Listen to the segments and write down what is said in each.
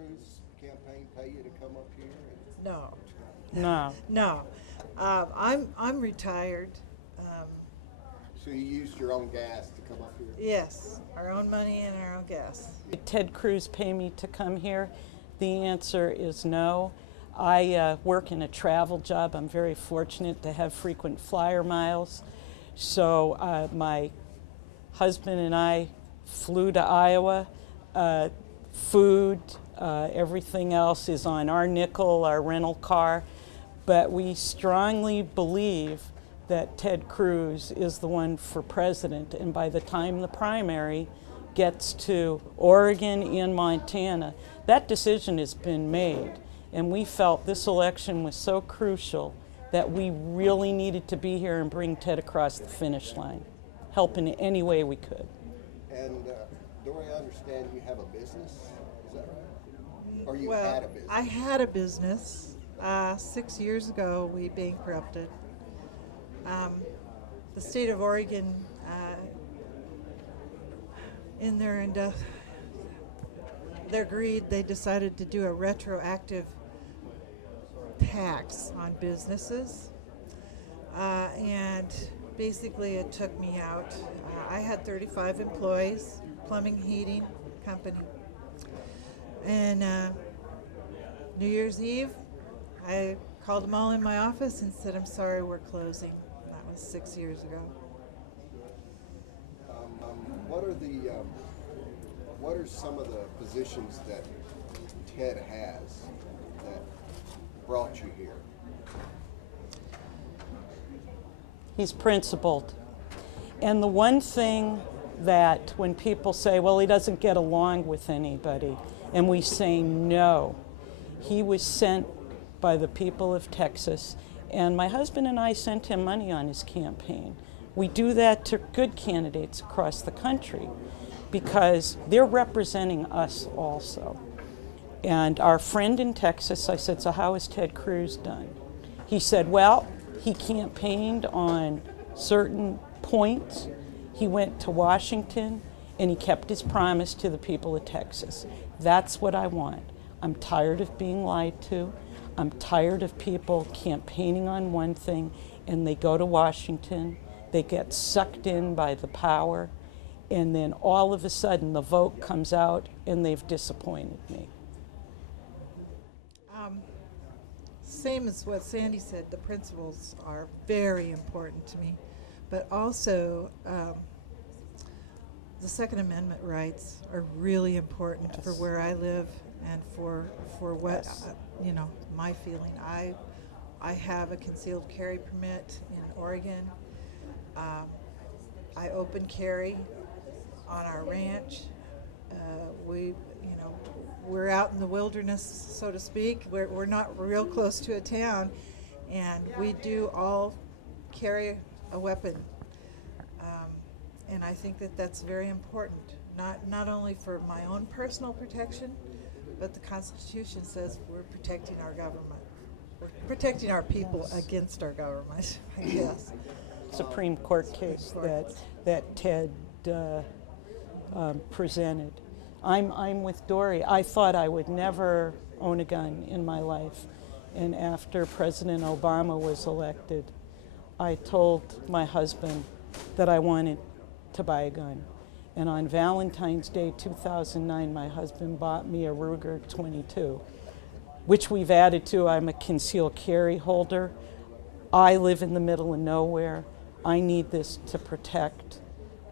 Cruz campaign pay you to come up here? No, No. no. I'm retired. So you used your own gas to come up here? Yes, our own money and our own gas. Did Ted Cruz pay me to come here? The answer is no. I work in a travel job. I'm very fortunate to have frequent flyer miles. So my husband and I flew to Iowa. Food, everything else is on our nickel, our rental car. But we strongly believe that Ted Cruz is the one for president. And by the time the primary gets to Oregon and Montana, that decision has been made. And we felt this election was so crucial that we really needed to be here and bring Ted across the finish line, help in any way we could. And Dory, I understand you have a business, is that right? Or you Well, had a business? I had a business. 6 years ago, we bankrupted. The state of Oregon, in their greed, they decided to do a retroactive tax on businesses, and basically it took me out. I had 35 employees, plumbing, heating company, and New Year's Eve, I called them all in my office and said, "I'm sorry, we're closing." That was 6 years ago. What are some of the positions that Ted has that brought you here? He's principled. And the one thing that when people say, well, he doesn't get along with anybody, and we say no, he was sent by the people of Texas, and my husband and I sent him money on his campaign. We do that to good candidates across the country because they're representing us also. And our friend in Texas, I said, so how has Ted Cruz done? He said, well, he campaigned on certain points. He went to Washington and he kept his promise to the people of Texas. That's what I want. I'm tired of being lied to. I'm tired of people campaigning on one thing and they go to Washington, they get sucked in by the power, and then all of a sudden the vote comes out and they've disappointed me. Same as what Sandy said, the principles are very important to me, but also the Second Amendment rights are really important for where I live and for what my feeling. I have a concealed carry permit in Oregon. I open carry on our ranch. We're out in the wilderness, so to speak. We're not real close to a town, and we do all carry a weapon. And I think that that's very important, not only for my own personal protection, but the Constitution says we're protecting our government. We're protecting our people against our government, I guess. Supreme Court case that Ted presented. I'm with Dory. I thought I would never own a gun in my life. And after President Obama was elected, I told my husband that I wanted to buy a gun. And on Valentine's Day 2009, my husband bought me a Ruger 22, which we've added to. I'm a concealed carry holder. I live in the middle of nowhere. I need this to protect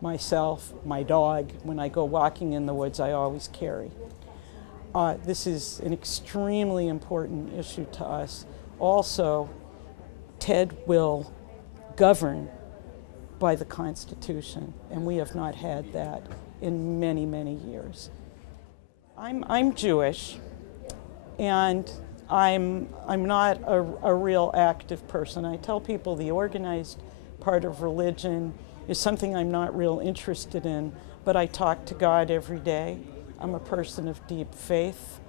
myself, my dog. When I go walking in the woods, I always carry. This is an extremely important issue to us. Also, Ted will govern by the Constitution, and we have not had that in many, many years. I'm Jewish, and I'm not a real active person. I tell people the organized part of religion is something I'm not real interested in, but I talk to God every day. I'm a person of deep faith,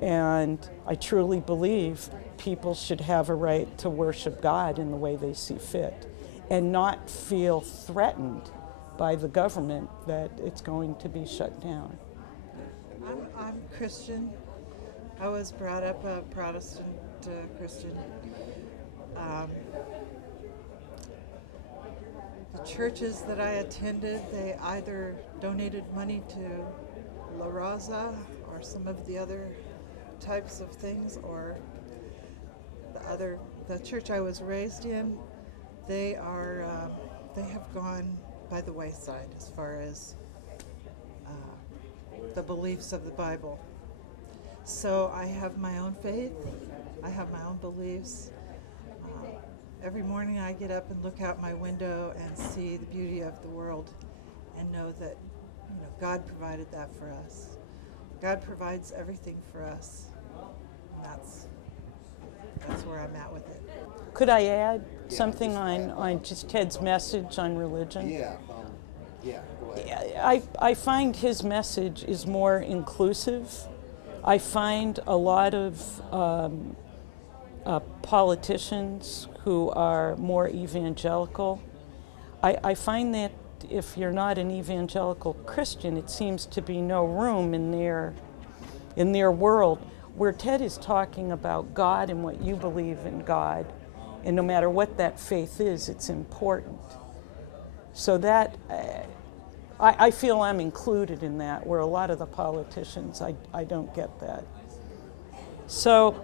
and I truly believe people should have a right to worship God in the way they see fit and not feel threatened by the government that it's going to be shut down. I'm Christian, I was brought up a Protestant Christian. The churches that I attended, they either donated money to La Raza or some of the other types of things, or the church I was raised in, they have gone by the wayside as far as the beliefs of the Bible. So I have my own faith, I have my own beliefs. Every morning I get up and look out my window and see the beauty of the world and know that God provided that for us. God provides everything for us. And that's where I'm at with it. Could I add something just on just Ted's message on religion? Yeah, go ahead. I find his message is more inclusive. I find a lot of politicians who are more evangelical. I find that if you're not an evangelical Christian, it seems to be no room in their world. Where Ted is talking about God and what you believe in God, and no matter what that faith is, it's important. So that, I feel I'm included in that, where a lot of the politicians, I don't get that. So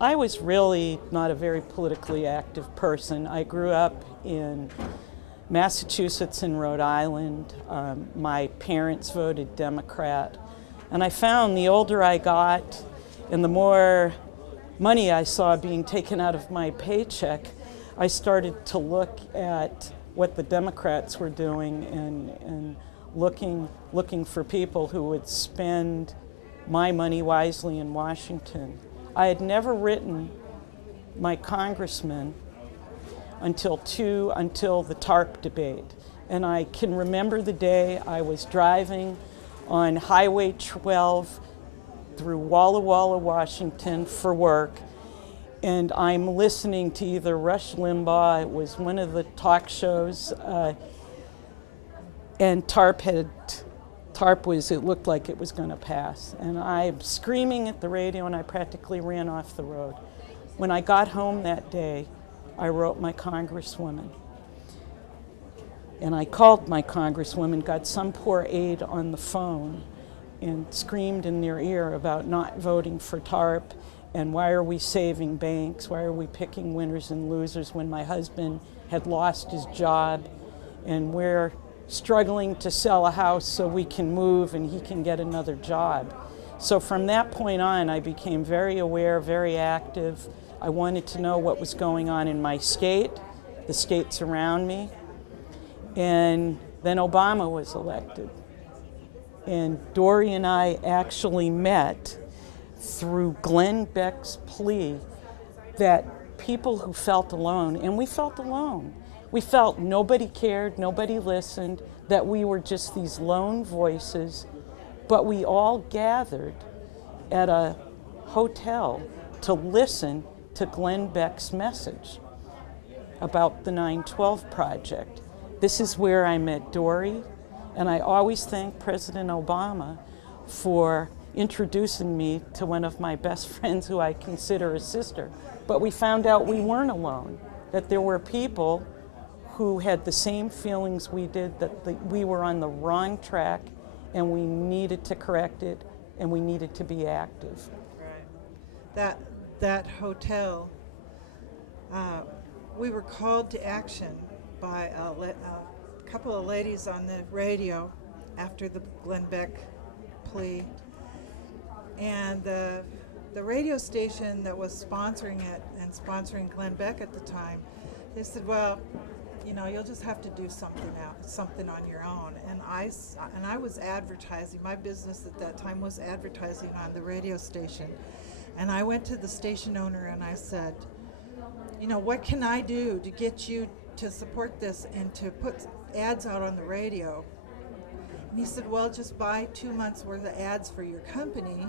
I was really not a very politically active person. I grew up in Massachusetts and Rhode Island. My parents voted Democrat. And I found the older I got and the more money I saw being taken out of my paycheck, I started to look at what the Democrats were doing and looking for people who would spend my money wisely in Washington. I had never written my congressman until the TARP debate. And I can remember the day I was driving on Highway 12 through Walla Walla, Washington for work, and I'm listening to either Rush Limbaugh, it was one of the talk shows, and TARP was, it looked like it was going to pass. And I'm screaming at the radio, and I practically ran off the road. When I got home that day, I wrote my congresswoman. And I called my congresswoman, got some poor aide on the phone, and screamed in their ear about not voting for TARP, and why are we saving banks? Why are we picking winners and losers when my husband had lost his job, and we're struggling to sell a house so we can move and he can get another job. So from that point on, I became very aware, very active. I wanted to know what was going on in my state, the states around me. And then Obama was elected. And Dory and I actually met through Glenn Beck's plea that people who felt alone, and we felt alone. We felt nobody cared, nobody listened, that we were just these lone voices, but we all gathered at a hotel to listen to Glenn Beck's message about the 9/12 Project. This is where I met Dory, and I always thank President Obama for introducing me to one of my best friends who I consider a sister. But we found out we weren't alone, that there were people who had the same feelings we did, that we were on the wrong track and we needed to correct it and we needed to be active. Right. That hotel, we were called to action by a couple of ladies on the radio after the Glenn Beck plea. And the radio station that was sponsoring it and sponsoring Glenn Beck at the time, they said, well, you'll just have to do something on your own. And I was advertising. My business at that time was advertising on the radio station. And I went to the station owner and I said, what can I do to get you to support this and to put ads out on the radio? And he said, well, just buy 2 months worth of ads for your company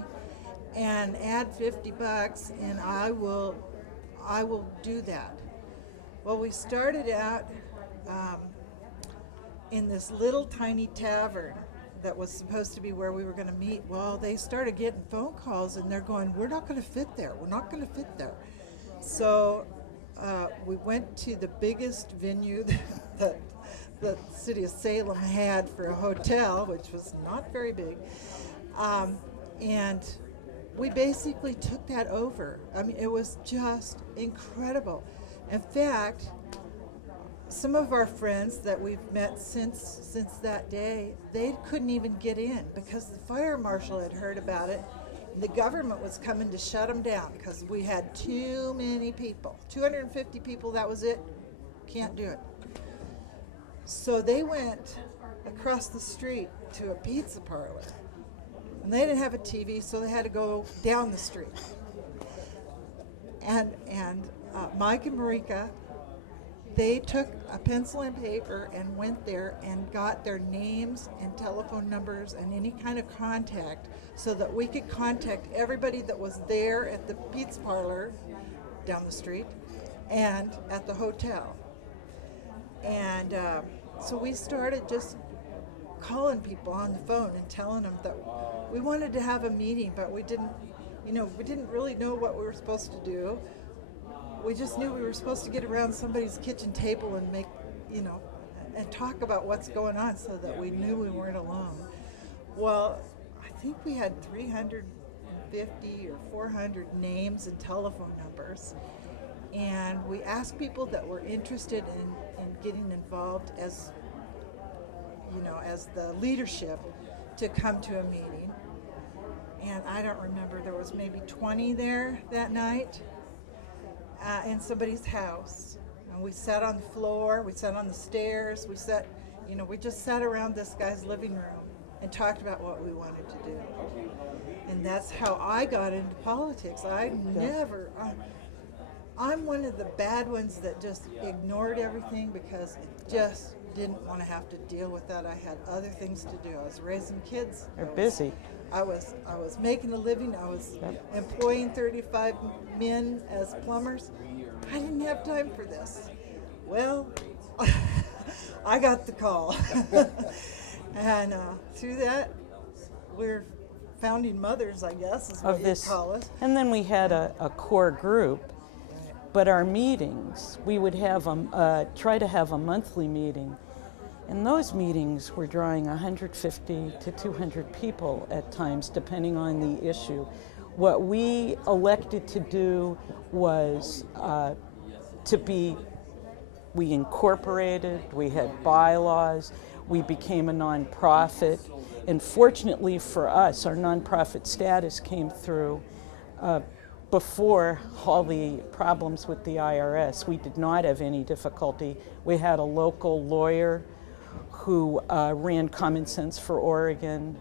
and add $50 and I will do that. Well, we started out in this little tiny tavern that was supposed to be where we were going to meet, well, they started getting phone calls and they're going, we're not going to fit there. We're not going to fit there. So we went to the biggest venue that the city of Salem had for a hotel, which was not very big. And we basically took that over. I mean, it was just incredible. In fact, some of our friends that we've met since that day, they couldn't even get in because the fire marshal had heard about it. The government was coming to shut them down because we had too many people. 250 people, that was it. Can't do it. So they went across the street to a pizza parlor. And they didn't have a TV, so they had to go down the street. And Mike and Marika, they took a pencil and paper and went there and got their names and telephone numbers and any kind of contact so that we could contact everybody that was there at the pizza parlor down the street and at the hotel. And so we started just calling people on the phone and telling them that we wanted to have a meeting, but we didn't really know what we were supposed to do. We just knew we were supposed to get around somebody's kitchen table and make, and talk about what's going on so that we knew we weren't alone. Well, I think we had 350 or 400 names and telephone numbers. And we asked people that were interested in getting involved as the leadership to come to a meeting. And I don't remember, there was maybe 20 there that night in somebody's house. And we sat on the floor, we sat on the stairs, we just sat around this guy's living room and talked about what we wanted to do. And that's how I got into politics. I'm one of the bad ones that just ignored everything because it just didn't want to have to deal with that. I had other things to do. I was raising kids. You're busy. I was making a living. I was employing 35 men as plumbers. I didn't have time for this. Well, I got the call. And through that, we're founding mothers, I guess, is what you call it. And then we had a core group. But our meetings, we would have try to have a monthly meeting. And those meetings were drawing 150 to 200 people at times, depending on the issue. What we elected to do was we incorporated, we had bylaws, we became a nonprofit. And fortunately for us, our nonprofit status came through before all the problems with the IRS. We did not have any difficulty. We had a local lawyer who ran Common Sense for Oregon,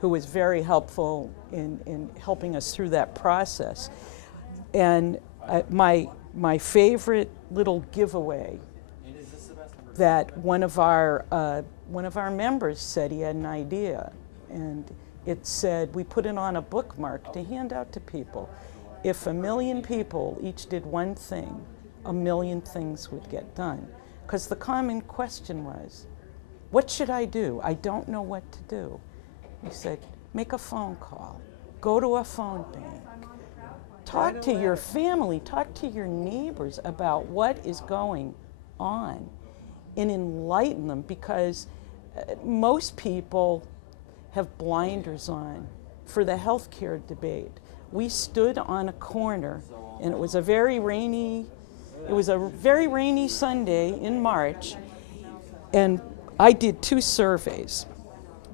who was very helpful in helping us through that process. And my favorite little giveaway that one of our members said he had an idea, and it said, we put it on a bookmark to hand out to people. If 1 million people each did one thing, 1 million things would get done. Because the common question was, what should I do? I don't know what to do. He said, make a phone call, go to a phone bank, talk to your family, talk to your neighbors about what is going on, and enlighten them, because most people have blinders on for the healthcare debate. We stood on a corner, and it was a very rainy Sunday in March, and I did 2 surveys.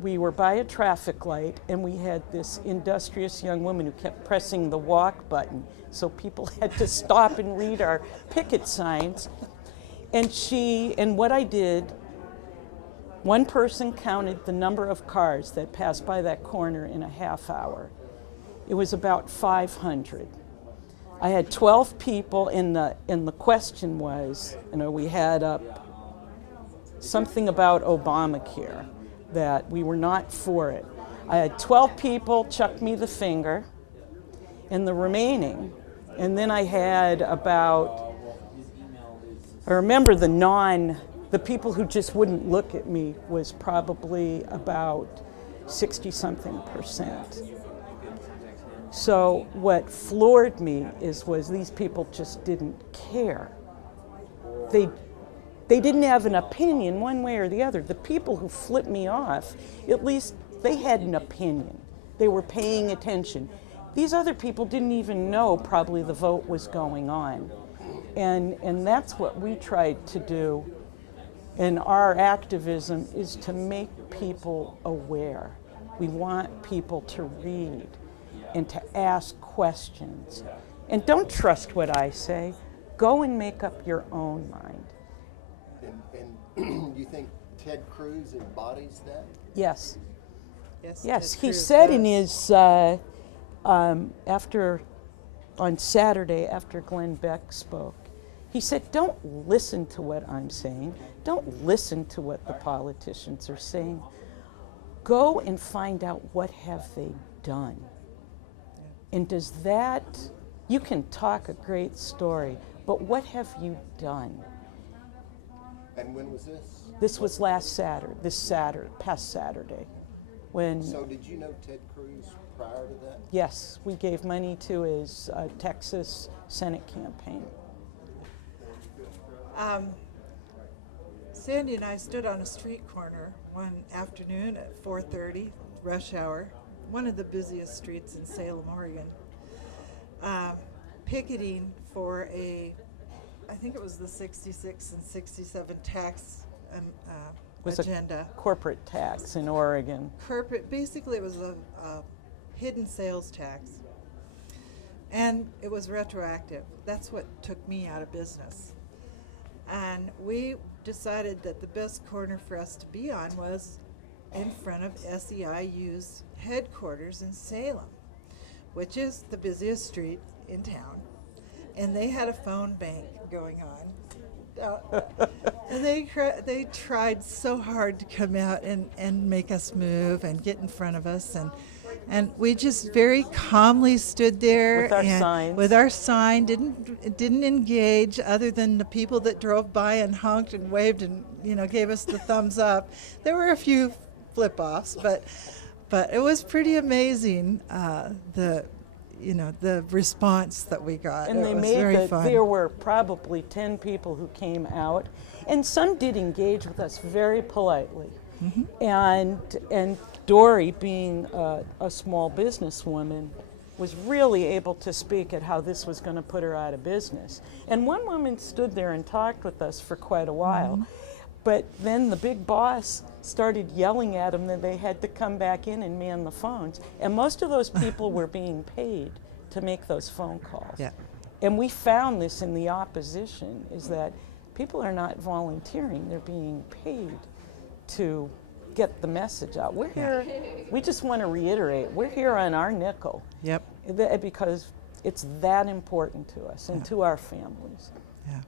We were by a traffic light, and we had this industrious young woman who kept pressing the walk button, so people had to stop and read our picket signs. And what I did, one person counted the number of cars that passed by that corner in a half hour. It was about 500. I had 12 people, and the question was, we had up something about Obamacare, that we were not for it. I had 12 people chuck me the finger, and the remaining, and then I had I remember the The people who just wouldn't look at me was probably about 60-something%. So what floored me was these people just didn't care. They didn't have an opinion one way or the other. The people who flipped me off, at least they had an opinion. They were paying attention. These other people didn't even know probably the vote was going on. And that's what we tried to do. And our activism is to make people aware. We want people to read and to ask questions. And don't trust what I say. Go and make up your own mind. And you think Ted Cruz embodies that? Yes. Yes, Ted he Cruz said does. in his, on Saturday after Glenn Beck spoke, he said, don't listen to what I'm saying. Don't listen to what the politicians are saying. Go and find out what have they done. And does that, you can talk a great story, but what have you done? And when was this? This was past Saturday. When, So did you know Ted Cruz prior to that? yes, we gave money to his Texas Senate campaign. Sandy and I stood on a street corner one afternoon at 4:30, rush hour, one of the busiest streets in Salem, Oregon, picketing for I think it was the 66 and 67 tax Was agenda. a corporate tax in Oregon. Basically, it was a hidden sales tax, and it was retroactive. That's what took me out of business. And we decided that the best corner for us to be on was in front of SEIU's headquarters in Salem, which is the busiest street in town. And they had a phone bank going on. And they tried so hard to come out and make us move and get in front of us. And we just very calmly stood there With our and signs. with our sign, didn't engage other than the people that drove by and honked and waved and gave us the thumbs up. There were a few flip-offs, but it was pretty amazing the response that we got. And it they was made very fun. there were probably 10 people who came out, and some did engage with us very politely. Mm-hmm. And Dory, being a small businesswoman, was really able to speak at how this was going to put her out of business. And one woman stood there and talked with us for quite a while. Mm-hmm. But then the big boss started yelling at them that they had to come back in and man the phones. And most of those people were being paid to make those phone calls. Yeah. And we found this in the opposition, is that people are not volunteering, they're being paid to get the message out. We're here, we just want to reiterate, we're here on our nickel. Yep. Because it's that important to us and to our families. Yeah.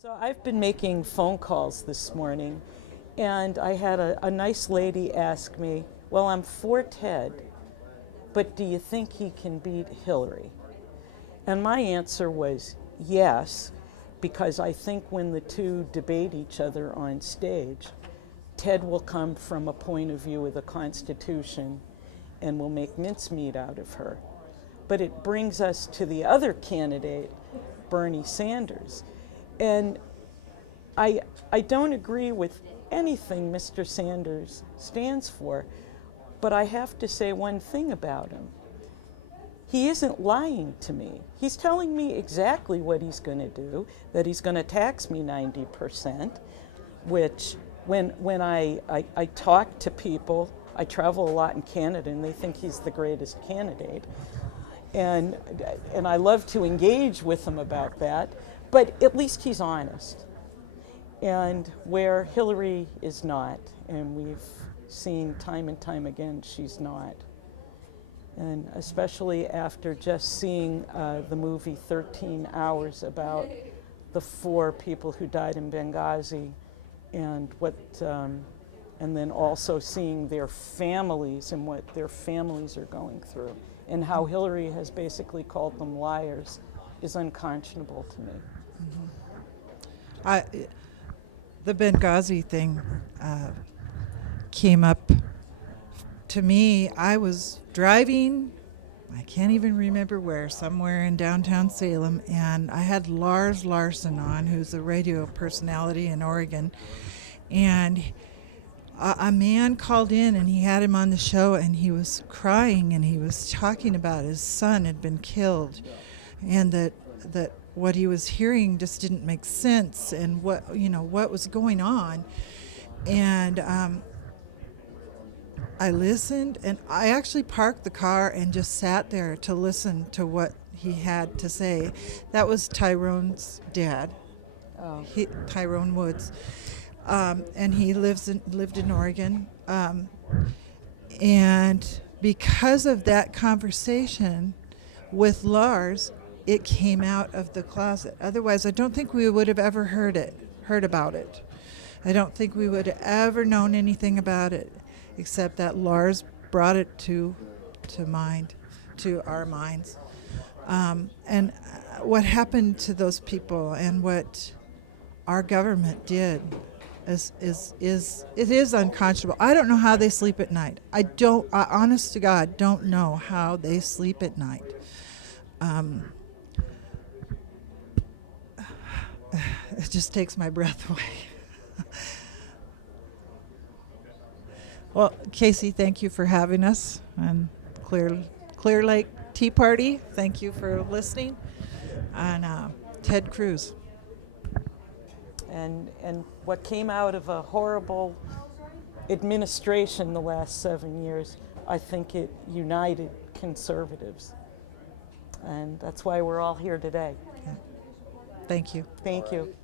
So I've been making phone calls this morning, and I had a nice lady ask me, well, I'm for Ted, but do you think he can beat Hillary? And my answer was yes, because I think when the two debate each other on stage, Ted will come from a point of view of the Constitution and will make mincemeat out of her. But it brings us to the other candidate, Bernie Sanders. And I don't agree with anything Mr. Sanders stands for, but I have to say one thing about him. He isn't lying to me. He's telling me exactly what he's going to do, that he's going to tax me 90%, which when I talk to people, I travel a lot in Canada, and they think he's the greatest candidate. And I love to engage with him about that, but at least he's honest. And where Hillary is not, and we've seen time and time again she's not. And especially after just seeing the movie 13 Hours about the 4 people who died in Benghazi, and and then also seeing their families and what their families are going through, and how Hillary has basically called them liars, is unconscionable to me. Mm-hmm. the Benghazi thing came up to me. I was driving, I can't even remember where, somewhere in downtown Salem, and I had Lars Larson on, who's a radio personality in Oregon, and a man called in, and he had him on the show, and he was crying, and he was talking about his son had been killed, and that what he was hearing just didn't make sense, and what was going on. And I listened, and I actually parked the car and just sat there to listen to what he had to say. That was Tyrone's dad, Tyrone Woods, and he lived in Oregon. And because of that conversation with Lars, it came out of the closet. Otherwise, I don't think we would have ever heard about it. I don't think we would have ever known anything about it, except that Lars brought it to our minds. And what happened to those people and what our government did is unconscionable. I don't know how they sleep at night. I honest to God, don't know how they sleep at night. It just takes my breath away. Well, Casey, thank you for having us. And Clear Lake Tea Party, thank you for listening. And Ted Cruz. And what came out of a horrible administration the last 7 years, I think it united conservatives. And that's why we're all here today. Thank you. Thank you.